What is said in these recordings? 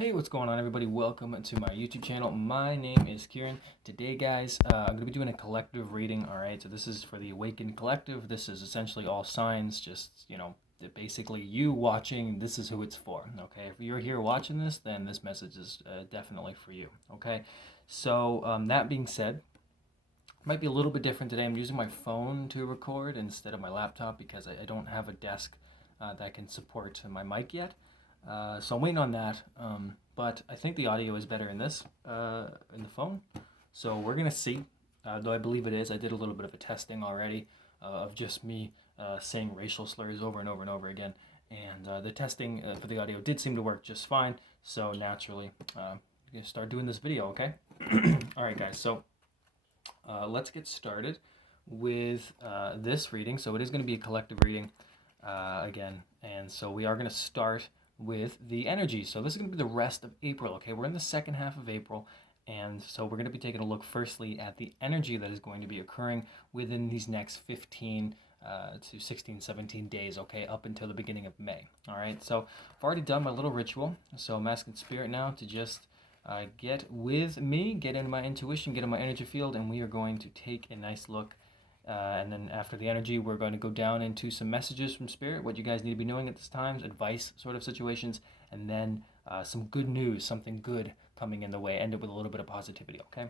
Hey, what's going on, everybody? Welcome to my YouTube channel. My name is Kieran. Today, guys, I'm going to be doing a collective reading, all right? So this is for the Awakened Collective. This is essentially all signs, just, basically you watching, this is who it's for, okay? If you're here watching this, then this message is definitely for you, okay? So that being said, it might be a little bit different today. I'm using my phone to record instead of my laptop because I don't have a desk that can support my mic yet. So I'm waiting on that. But I think the audio is better in this, in the phone. So we're going to see, though I believe it is. I did a little bit of a testing already of just me saying racial slurs over and over and over again. And the testing for the audio did seem to work just fine. So naturally, I'm going to start doing this video, okay? All right, guys. So let's get started with this reading. So it is going to be a collective reading again. And so we are going to start with the energy. So this is going to be the rest of April, okay? We're in the second half of April, and so we're going to be taking a look firstly at the energy that is going to be occurring within these next 15 to 16, 17 days, okay, up until the beginning of May. All right, so I've already done my little ritual, so I'm asking Spirit now to just get with me, get into my intuition, get in my energy field, and we are going to take a nice look. And then after the energy, we're going to go down into some messages from Spirit, what you guys need to be knowing at this time, advice sort of situations, and then some good news, something good coming in the way. End it with a little bit of positivity, okay?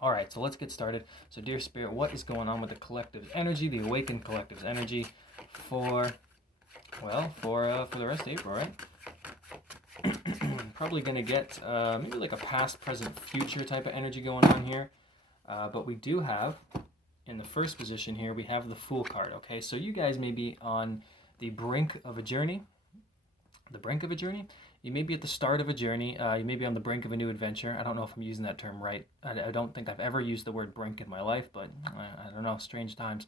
All right, so let's get started. So, dear Spirit, what is going on with the collective's energy, the awakened collective's energy for, well, for the rest of April, right? Probably going to get maybe like a past, present, future type of energy going on here. But we do have, in the first position here, we have the Fool card, okay? So you guys may be on the brink of a journey. The brink of a journey? You may be at the start of a journey. You may be on the brink of a new adventure. I don't know if I'm using that term right. I don't think I've ever used the word brink in my life, but I don't know, strange times.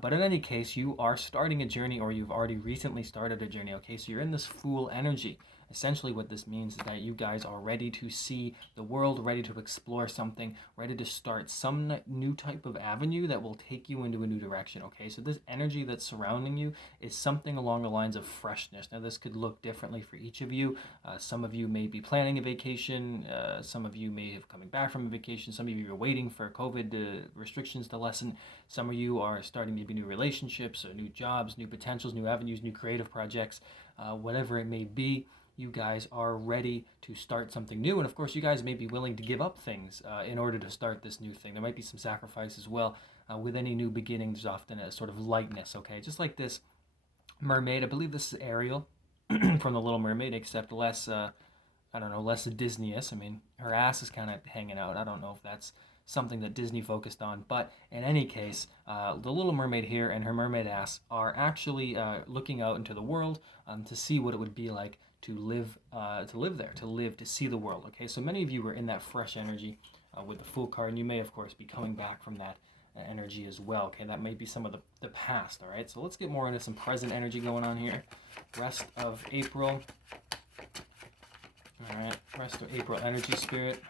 But in any case, you are starting a journey, or you've already recently started a journey, okay? So you're in this Fool energy. Essentially what this means is that you guys are ready to see the world, ready to explore something, ready to start some new type of avenue that will take you into a new direction, okay? So this energy that's surrounding you is something along the lines of freshness. Now this could look differently for each of you. Some of you may be planning a vacation. Some of you may have coming back from a vacation. Some of you are waiting for COVID restrictions to lessen. Some of you are starting maybe new relationships, or new jobs, new potentials, new avenues, new creative projects, whatever it may be. You guys are ready to start something new. And of course, you guys may be willing to give up things in order to start this new thing. There might be some sacrifice as well. With any new beginning, there's often a sort of lightness, okay? Just like this mermaid. I believe this is Ariel from The Little Mermaid, except less, I don't know, less Disney-ish. I mean, her ass is kind of hanging out. I don't know if that's something that Disney focused on. But in any case, the Little Mermaid here and her mermaid ass are actually looking out into the world to see what it would be like to live there, to see the world. Okay, so many of you are in that fresh energy with the Fool card, and you may, of course, be coming back from that energy as well. Okay, that may be some of the past. All right, so let's get more into some present energy going on here. Rest of April. All right, rest of April energy, Spirit.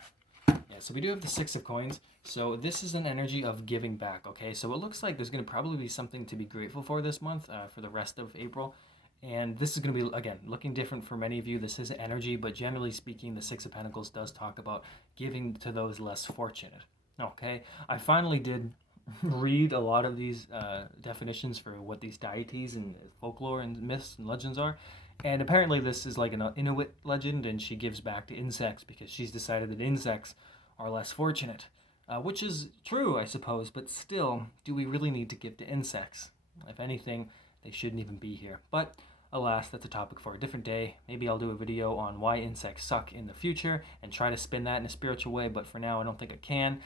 Yeah, so we do have the Six of Coins. So this is an energy of giving back, okay? So it looks like there's going to probably be something to be grateful for this month, for the rest of April. And this is going to be, again, looking different for many of you. This is energy, but generally speaking, the Six of Pentacles does talk about giving to those less fortunate, okay? I finally did read a lot of these definitions for what these deities and folklore and myths and legends are. And apparently this is like an Inuit legend, and she gives back to insects because she's decided that insects are less fortunate, which is true, I suppose, but still, do we really need to give to insects? If anything, they shouldn't even be here. But alas, that's a topic for a different day. Maybe I'll do a video on why insects suck in the future and try to spin that in a spiritual way, but for now I don't think I can.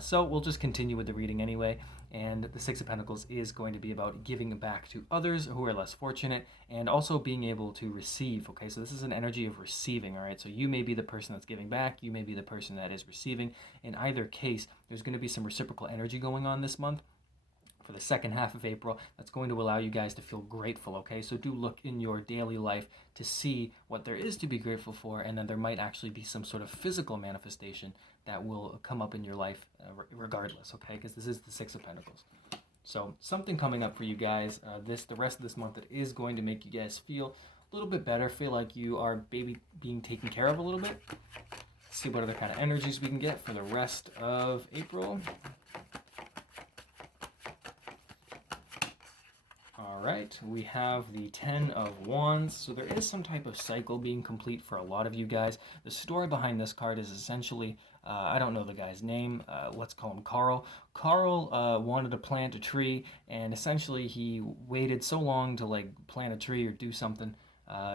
So we'll just continue with the reading anyway. And the Six of Pentacles is going to be about giving back to others who are less fortunate and also being able to receive. Okay, so this is an energy of receiving, all right? So you may be the person that's giving back. You may be the person that is receiving. In either case, there's going to be some reciprocal energy going on this month for the second half of April that's going to allow you guys to feel grateful, okay? So do look in your daily life to see what there is to be grateful for, and then there might actually be some sort of physical manifestation that will come up in your life regardless, okay? Because this is the Six of Pentacles. So something coming up for you guys the rest of this month that is going to make you guys feel little bit better, feel like you are maybe being taken care of a little bit. Let's see what other kind of energies we can get for the rest of April. Alright, we have the 10 of Wands, so there is some type of cycle being complete for a lot of you guys. The story behind this card is essentially, I don't know the guy's name, let's call him Carl. Carl wanted to plant a tree, and essentially he waited so long to like plant a tree or do something.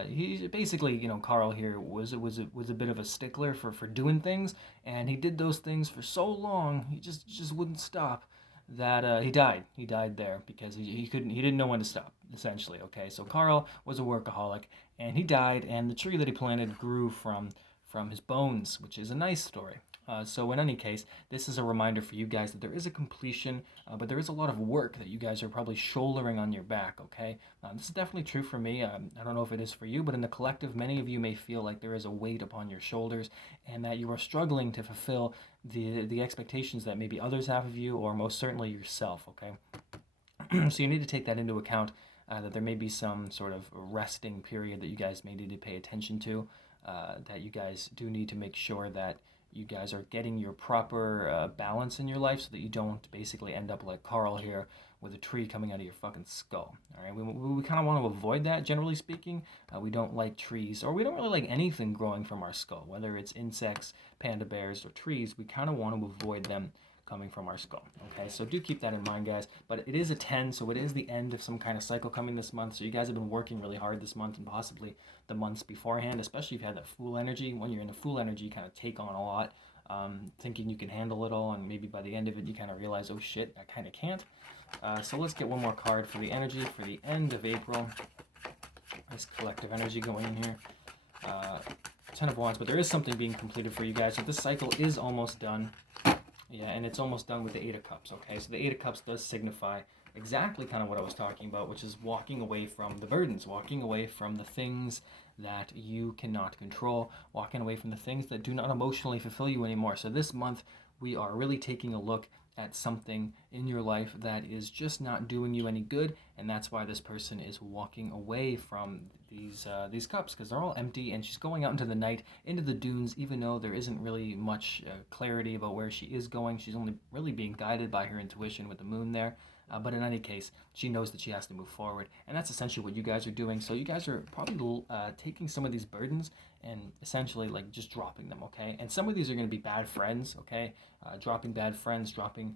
He basically, you know, Carl here was a bit of a stickler for doing things, and he did those things for so long, he just wouldn't stop that he died. He died there because he didn't know when to stop, essentially. Okay, so Carl was a workaholic, and he died, and the tree that he planted grew from his bones, which is a nice story. So in any case, this is a reminder for you guys that there is a completion, but there is a lot of work that you guys are probably shouldering on your back, okay? This is definitely true for me. I don't know if it is for you, but in the collective, many of you may feel like there is a weight upon your shoulders and that you are struggling to fulfill the expectations that maybe others have of you, or most certainly yourself, okay? So you need to take that into account, that there may be some sort of resting period that you guys may need to pay attention to, that you guys do need to make sure that you guys are getting your proper balance in your life so that you don't basically end up like Carl here with a tree coming out of your fucking skull. All right, we kind of want to avoid that, generally speaking. We don't like trees, or we don't really like anything growing from our skull, whether it's insects, panda bears, or trees. We kind of want to avoid them coming from our skull. Okay, so do keep that in mind, guys. But it is a 10, so it is the end of some kind of cycle coming this month. So you guys have been working really hard this month and possibly the months beforehand, especially if you had that Fool energy. When you're in the Fool energy, you kind of take on a lot, thinking you can handle it all, and maybe by the end of it, you kind of realize, oh shit, I kind of can't. So let's get one more card for the energy for the end of April. Nice collective energy going in here. 10 of Wands, but there is something being completed for you guys. So this cycle is almost done. Yeah, and it's almost done with the 8 of Cups, okay? So the 8 of Cups does signify exactly kind of what I was talking about, which is walking away from the burdens, walking away from the things that you cannot control, walking away from the things that do not emotionally fulfill you anymore. So this month, we are really taking a look at something in your life that is just not doing you any good, and that's why this person is walking away from these cups, because they're all empty, and she's going out into the night, into the dunes, even though there isn't really much clarity about where she is going. She's only really being guided by her intuition with the moon there. But in any case, she knows that she has to move forward, and that's essentially what you guys are doing. So you guys are probably taking some of these burdens and essentially like just dropping them, okay? And some of these are going to be bad friends, okay? Dropping bad friends, dropping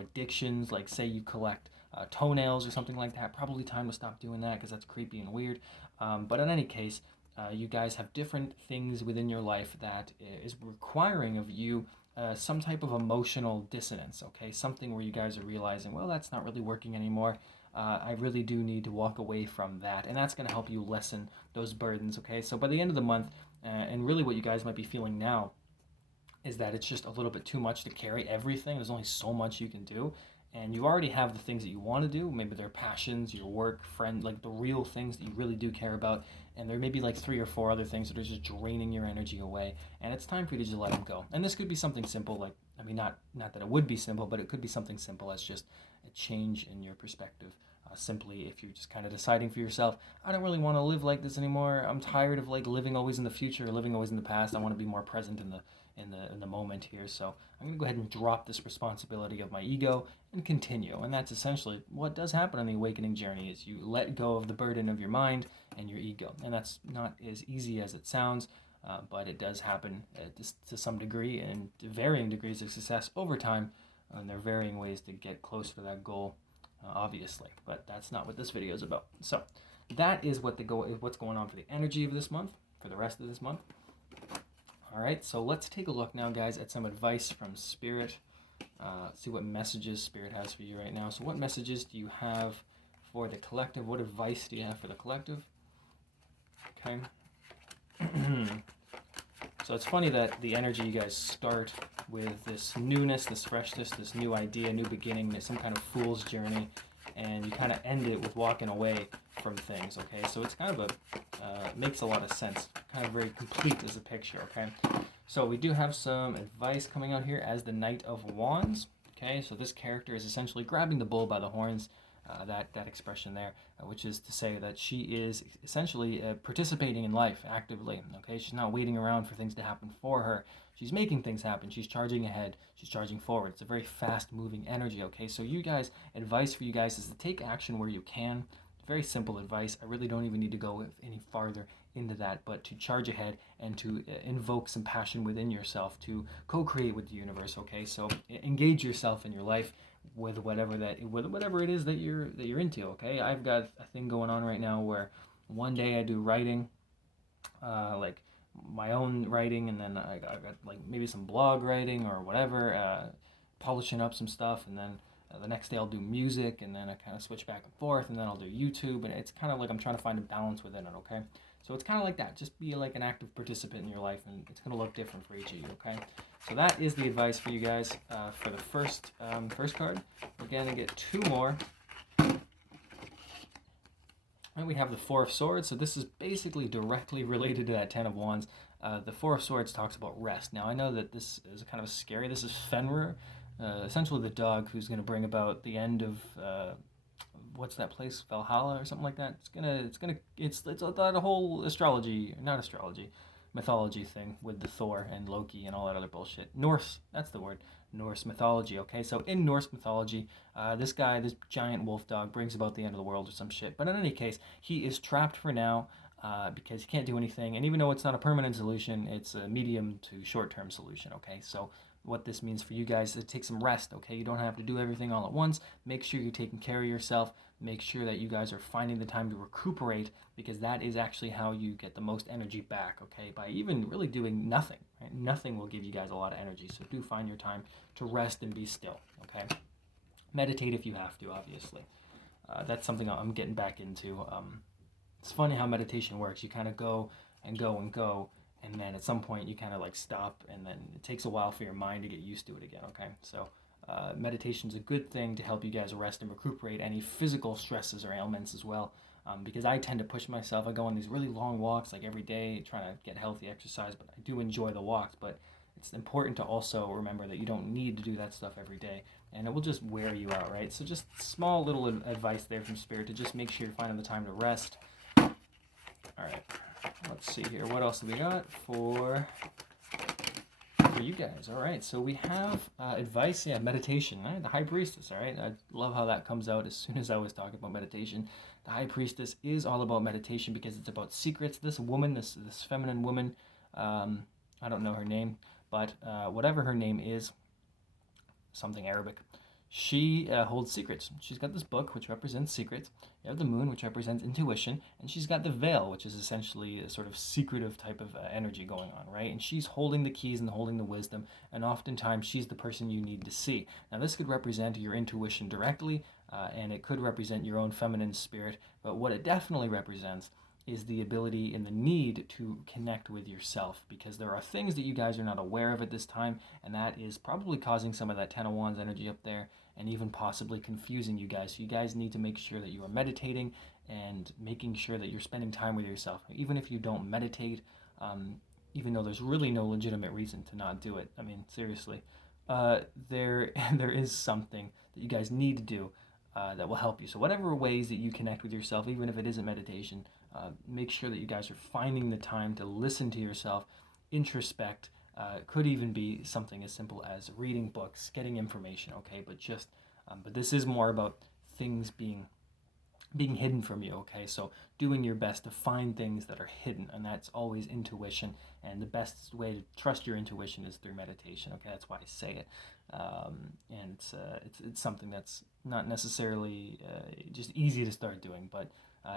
addictions, like say you collect toenails or something like that. Probably time to stop doing that because that's creepy and weird. But in any case, you guys have different things within your life that is requiring of you some type of emotional dissonance, okay? Something where you guys are realizing, well, that's not really working anymore. I really do need to walk away from that, and that's going to help you lessen those burdens, okay? So by the end of the month, and really what you guys might be feeling now is that it's just a little bit too much to carry everything. There's only so much you can do, and you already have the things that you want to do. Maybe they're passions, your work, friend, like the real things that you really do care about, and there may be like 3 or 4 other things that are just draining your energy away, and it's time for you to just let them go. And this could be something simple, like, I mean, not that it would be simple, but it could be something simple as just a change in your perspective. Simply, if you're just kind of deciding for yourself, I don't really want to live like this anymore. I'm tired of like living always in the future, living always in the past. I want to be more present in the moment here. So I'm gonna go ahead and drop this responsibility of my ego and continue. And that's essentially what does happen on the awakening journey: is you let go of the burden of your mind and your ego. And that's not as easy as it sounds, but it does happen to some degree and to varying degrees of success over time. And there are varying ways to get closer to that goal. Obviously, but that's not what this video is about. So that is what's going on for the energy of this month, for the rest of this month. All right, so let's take a look now, guys, at some advice from Spirit. See what messages Spirit has for you right now. So what messages do you have for the collective? What advice do you have for the collective? Okay. So it's funny that the energy you guys start with this newness, this freshness, this new idea, new beginning, some kind of fool's journey, and you kind of end it with walking away from things, okay? So it's kind of makes a lot of sense, kind of very complete as a picture, okay? So we do have some advice coming out here as the Knight of Wands, okay? So this character is essentially grabbing the bull by the horns, that expression there, which is to say that she is essentially participating in life actively. Okay, she's not waiting around for things to happen for her. She's making things happen. She's charging ahead. She's charging forward. It's a very fast-moving energy. Okay, so you guys, advice for you guys is to take action where you can. Very simple advice. I really don't even need to go any farther into that, but to charge ahead and to invoke some passion within yourself to co-create with the universe. Okay, so engage yourself in your life with whatever it is that you're into. Okay, I've got a thing going on right now where one day I do writing, like my own writing, and then I got like maybe some blog writing or whatever, polishing up some stuff, and then the next day I'll do music, and then I kind of switch back and forth, and then I'll do YouTube, and it's kind of like I'm trying to find a balance within it. Okay, so it's kind of like that. Just be like an active participant in your life, and it's gonna look different for each of you. Okay, so that is the advice for you guys for the first card. We're gonna get two more. And we have the Four of Swords, so this is basically directly related to that Ten of Wands. The Four of Swords talks about rest. Now, I know that this is kind of scary. This is Fenrir, essentially the dog who's going to bring about the end of what's that place, Valhalla or something like that. It's that whole mythology thing with the Thor and Loki and all that other bullshit. Norse, that's the word. Norse mythology. Okay, so in Norse mythology, this giant wolf dog, brings about the end of the world or some shit. But in any case, he is trapped for now because he can't do anything. And even though it's not a permanent solution, it's a medium to short-term solution. Okay, so what this means for you guys is to take some rest. Okay, you don't have to do everything all at once. Make sure you're taking care of yourself. Make sure that you guys are finding the time to recuperate, because that is actually how you get the most energy back. Okay, by even really doing nothing. Right? Nothing will give you guys a lot of energy. So do find your time to rest and be still. Okay, meditate if you have to. Obviously, that's something I'm getting back into. It's funny how meditation works. You kind of go and go and go, and then at some point you kind of like stop, and then it takes a while for your mind to get used to it again. Okay, so meditation is a good thing to help you guys rest and recuperate any physical stresses or ailments as well. Because I tend to push myself. I go on these really long walks like every day, trying to get healthy exercise, but I do enjoy the walks. But it's important to also remember that you don't need to do that stuff every day, and it will just wear you out, right? So just small little advice there from Spirit to just make sure you're finding the time to rest. All right, let's see here. What else do we got for you guys? All right, so we have advice, meditation, right? The High Priestess, all right? I love how that comes out as soon as I was talking about meditation. The High Priestess is all about meditation because it's about secrets. This woman, this feminine woman, I don't know her name, but whatever her name is, something Arabic, she holds secrets. She's got this book, which represents secrets. You have the moon, which represents intuition, and she's got the veil, which is essentially a sort of secretive type of energy going on, right? And she's holding the keys and holding the wisdom, and oftentimes she's the person you need to see. Now, this could represent your intuition directly, and it could represent your own feminine spirit, but what it definitely represents is the ability and the need to connect with yourself, because there are things that you guys are not aware of at this time, and that is probably causing some of that Ten of Wands energy up there, and even possibly confusing you guys. So you guys need to make sure that you are meditating and making sure that you're spending time with yourself. Even if you don't meditate, even though there's really no legitimate reason to not do it. I mean, seriously, there is something that you guys need to do that will help you. So whatever ways that you connect with yourself, even if it isn't meditation, make sure that you guys are finding the time to listen to yourself, introspect. Could even be something as simple as reading books, getting information, okay? But this is more about things being hidden from you, okay? So doing your best to find things that are hidden, and that's always intuition. And the best way to trust your intuition is through meditation, okay? That's why I say it. And it's something that's not necessarily just easy to start doing, but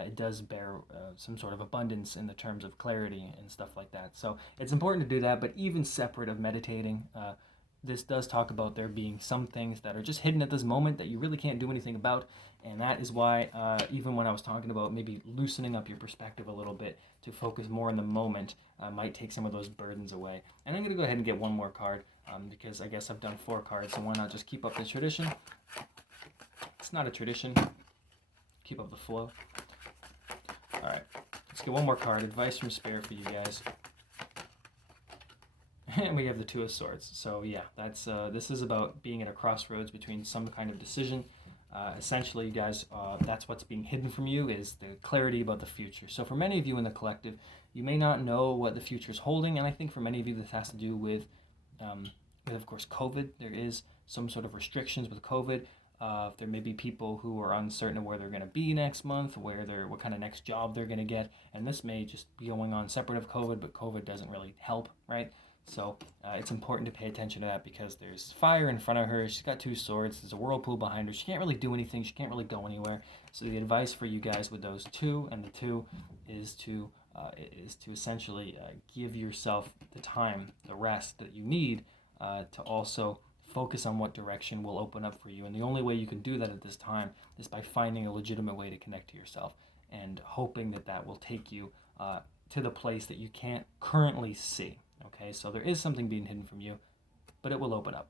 it does bear some sort of abundance in the terms of clarity and stuff like that. So it's important to do that, but even separate of meditating, this does talk about there being some things that are just hidden at this moment that you really can't do anything about. And that is why even when I was talking about maybe loosening up your perspective a little bit to focus more in the moment might take some of those burdens away. And I'm going to go ahead and get one more card because I guess I've done 4 cards, so why not just keep up the tradition? It's not a tradition. Keep up the flow. All right, let's get one more card. Advice from Spirit for you guys. And we have the Two of Swords. So yeah, that's this is about being at a crossroads between some kind of decision. Essentially, you guys, that's what's being hidden from you is the clarity about the future. So for many of you in the collective, you may not know what the future is holding, and I think for many of you this has to do with of course COVID. There is some sort of restrictions with COVID. There may be people who are uncertain of where they're going to be next month, what kind of next job they're going to get, and this may just be going on separate of COVID, but COVID doesn't really help, right? So it's important to pay attention to that because there's fire in front of her. She's got two swords. There's a whirlpool behind her. She can't really do anything. She can't really go anywhere. So the advice for you guys with those two and the two is to essentially give yourself the time, the rest that you need to also focus on what direction will open up for you. And the only way you can do that at this time is by finding a legitimate way to connect to yourself and hoping that that will take you to the place that you can't currently see. Okay, so there is something being hidden from you, but it will open up.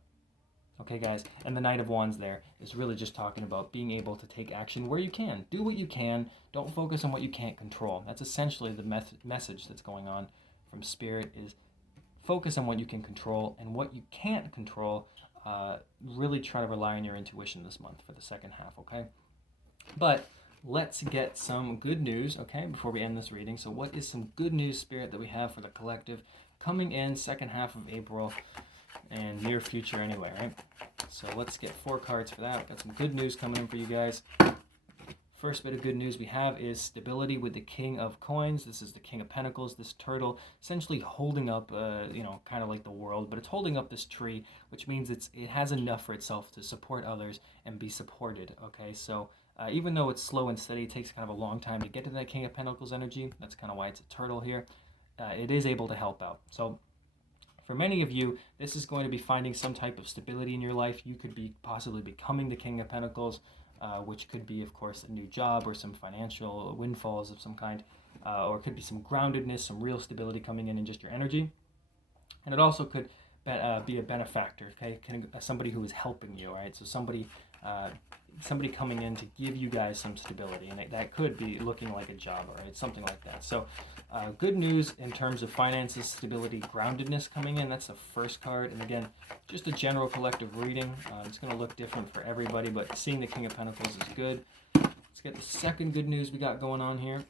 Okay, guys, and the Knight of Wands there is really just talking about being able to take action where you can. Do what you can. Don't focus on what you can't control. That's essentially the message that's going on from Spirit is focus on what you can control, and what you can't control, really try to rely on your intuition this month for the second half, okay? But let's get some good news, okay, before we end this reading. So what is some good news, Spirit, that we have for the collective coming in second half of April and near future anyway, right? So let's get 4 cards for that. We've got some good news coming in for you guys. First bit of good news we have is stability with the King of Coins. This is the King of Pentacles, this turtle, essentially holding up, kind of like the world, but it's holding up this tree, which means it has enough for itself to support others and be supported, okay? So even though it's slow and steady, it takes kind of a long time to get to that King of Pentacles energy. That's kind of why it's a turtle here. It is able to help out. So for many of you, this is going to be finding some type of stability in your life. You could be possibly becoming the King of Pentacles, which could be, of course, a new job or some financial windfalls of some kind, or it could be some groundedness, some real stability coming in just your energy. And it also could be a benefactor, okay? Somebody who is helping you, right? So somebody coming in to give you guys some stability, and that could be looking like a job, all right? Something like that. So good news in terms of finances, stability, groundedness coming in. That's the first card. And again, just a general collective reading. It's going to look different for everybody, but seeing the King of Pentacles is good. Let's get the second good news we got going on here.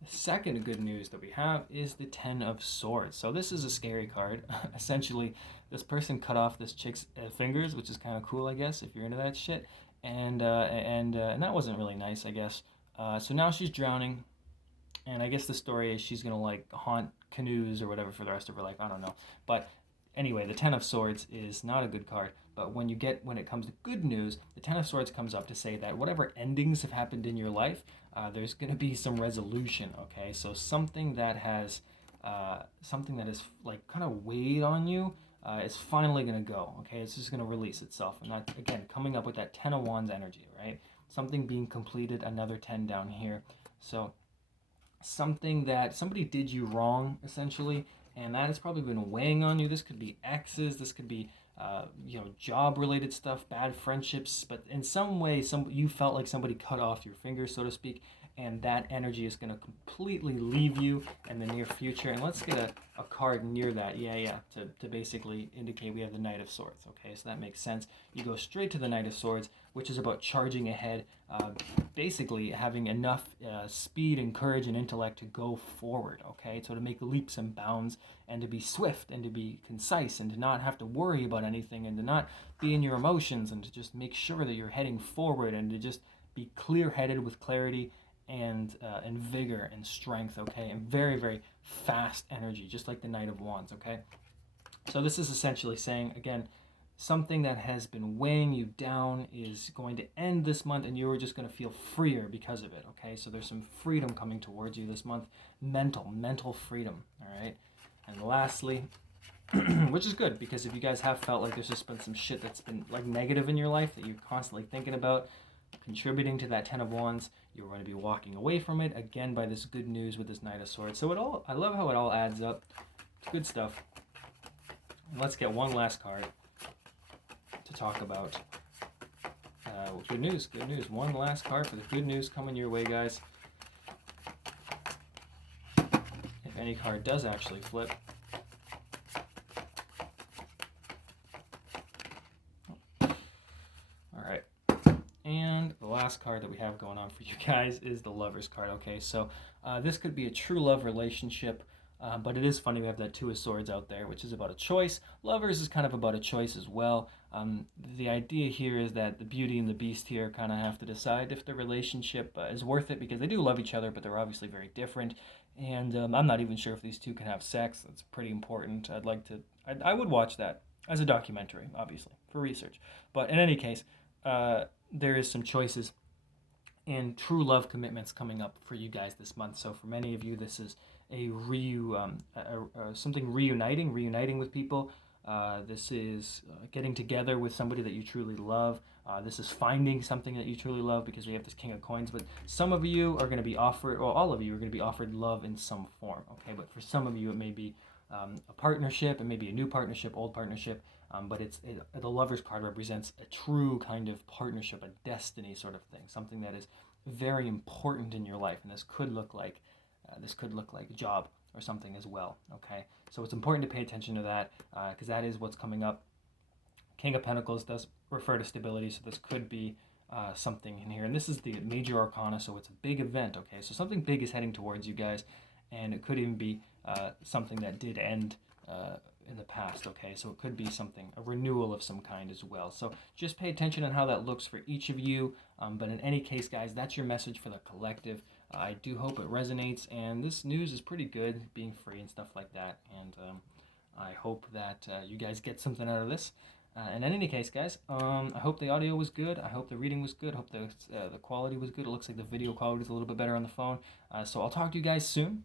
The second good news that we have is the Ten of Swords. So this is a scary card. Essentially, this person cut off this chick's fingers, which is kind of cool, I guess, if you're into that shit. And that wasn't really nice, I guess. So now she's drowning, and I guess the story is she's gonna like haunt canoes or whatever for the rest of her life. I don't know. But anyway, the Ten of Swords is not a good card. But when it comes to good news, the Ten of Swords comes up to say that whatever endings have happened in your life, there's going to be some resolution, okay? So something that is like kind of weighed on you is finally going to go, okay? It's just going to release itself. And that, again, coming up with that Ten of Wands energy, right? Something being completed, another 10 down here. So something that somebody did you wrong, essentially, and that has probably been weighing on you. This could be exes, this could be job-related stuff, bad friendships, but in some way, you felt like somebody cut off your fingers, so to speak, and that energy is going to completely leave you in the near future. And let's get a card near that, to basically indicate we have the Knight of Swords, okay? So that makes sense. You go straight to the Knight of Swords, which is about charging ahead, basically having enough speed and courage and intellect to go forward, okay? So to make leaps and bounds and to be swift and to be concise and to not have to worry about anything and to not be in your emotions and to just make sure that you're heading forward and to just be clear-headed with clarity and vigor and strength, okay? And very, very fast energy, just like the Knight of Wands, okay? So this is essentially saying, again, something that has been weighing you down is going to end this month, and you're just going to feel freer because of it, okay? So there's some freedom coming towards you this month, mental freedom, all right? And lastly, which is good, because if you guys have felt like there's just been some shit that's been like negative in your life that you're constantly thinking about, contributing to that Ten of Wands, you're going to be walking away from it, again, by this good news with this Knight of Swords. So I love how it all adds up. It's good stuff. And let's get one last card to talk about. Good news. One last card for the good news coming your way, guys. If any card does actually flip. All last card that we have going on for you guys is the Lovers card. Okay, so this could be a true love relationship, but it is funny we have that Two of Swords out there, which is about a choice. Lovers is kind of about a choice as well. The idea here is that the Beauty and the Beast here kind of have to decide if the relationship is worth it, because they do love each other, but they're obviously very different. And I'm not even sure if these two can have sex. That's pretty important. I would watch that as a documentary, obviously, for research. But in any case, there is some choices and true love commitments coming up for you guys this month. So for many of you, this is something reuniting with people. This is getting together with somebody that you truly love. This is finding something that you truly love, because we have this King of Coins. But some of you are going to be offered, or all of you are going to be offered love in some form. Okay, but for some of you, it may be a partnership, it may be a new partnership, old partnership. But the Lover's card represents a true kind of partnership, a destiny sort of thing, something that is very important in your life, and this could look like a job or something as well. Okay, so it's important to pay attention to that, because that is what's coming up. King of Pentacles does refer to stability, so this could be something in here, and this is the major arcana, so it's a big event. Okay, so something big is heading towards you guys, and it could even be something that did end in the past. Okay, so it could be a renewal of some kind as well. So just pay attention on how that looks for each of you. But in any case, guys, that's your message for the collective. I do hope it resonates, and this news is pretty good, being free and stuff like that. And I hope that you guys get something out of this. And in any case, guys, I hope the audio was good. I hope the reading was good. I hope the quality was good. It looks like the video quality is a little bit better on the phone. So I'll talk to you guys soon.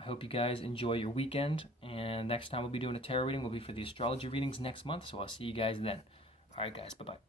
I hope you guys enjoy your weekend, and next time we'll be doing a tarot reading will be for the astrology readings next month, so I'll see you guys then. All right, guys, bye-bye.